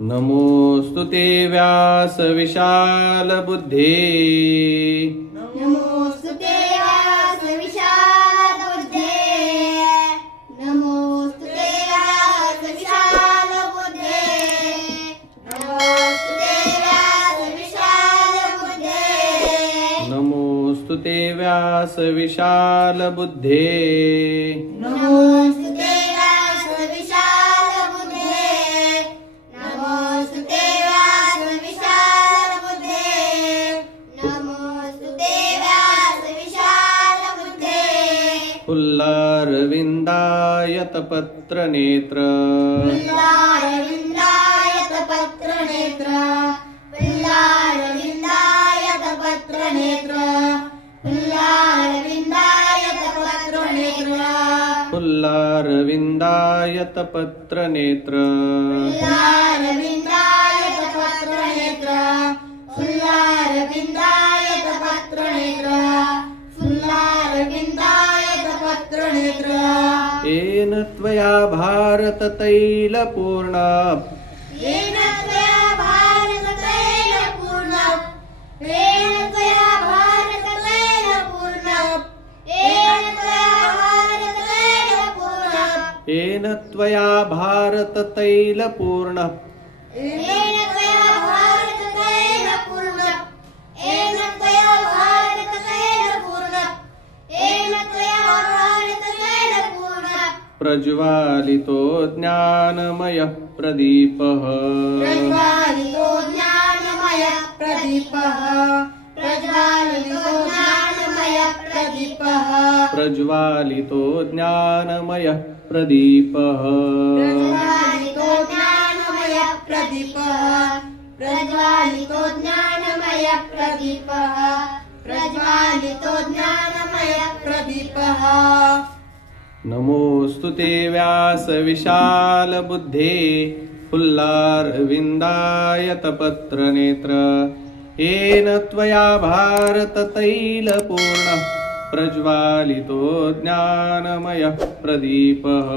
नमोऽस्तु ते व्यासविशालबुद्धे नमोऽस्तु ते व्यासविशालबुद्धे नमोऽस्तु ते व्यासविशालबुद्धे नमोऽस्तु ते व्यासविशालबुद्धे नमोऽस्तु ते व्यासविशालबुद्धे नमोऽस्तु ते व्यासविशालबुद्धे नमोऽस्तु ते व्यासविशालबुद्धे नमोऽस्तु ते व्यासविशालबुद्धे फुल्लारविन्दायतपत्रनेत्र फुल्लारविन्दायतपत्रनेत्र फुल्लारविन्दायतपत्रनेत्र फुल्लारविन्दायतपत्रनेत्र फुल्लारविन्दायतपत्रनेत्र फुल्लारविन्दायतपत्रनेत्र फुल्लारविन्दायतपत्रनेत्र फुल्लारविन्दायतपत्रनेत्र येन त्वया भारततैलपूर्ण येन त्वया भारततैलपूर्णम् येन त्वया भारततैलपूर्णम् येन त्वया भारततैलपूर्णम् येन त्वया भारततैलपूर्ण येन त्वया भारततैलपूर्णम् येन त्वया भारततैलपूर्णम् येन त्वया भारततैलपूर्णम् प्रज्वालितो ज्ञानमयः प्रदीपः प्रज्वालितो ज्ञानमयः प्रदीपः प्रज्वालितो ज्ञानमयः प्रदीपः प्रज्वालितो ज्ञानमयः प्रदीपः प्रज्वालितो ज्ञानमयः प्रदीपः प्रज्वालितो ज्ञानमयः प्रदीपः प्रज्वालितो ज्ञानमयः प्रदीपः नमोऽस्तु ते व्यासविशालबुद्धे फुल्लारविन्दायतपत्रनेत्र येन त्वया भारततैलपूर्णः प्रज्वालितो ज्ञानमयः प्रदीपः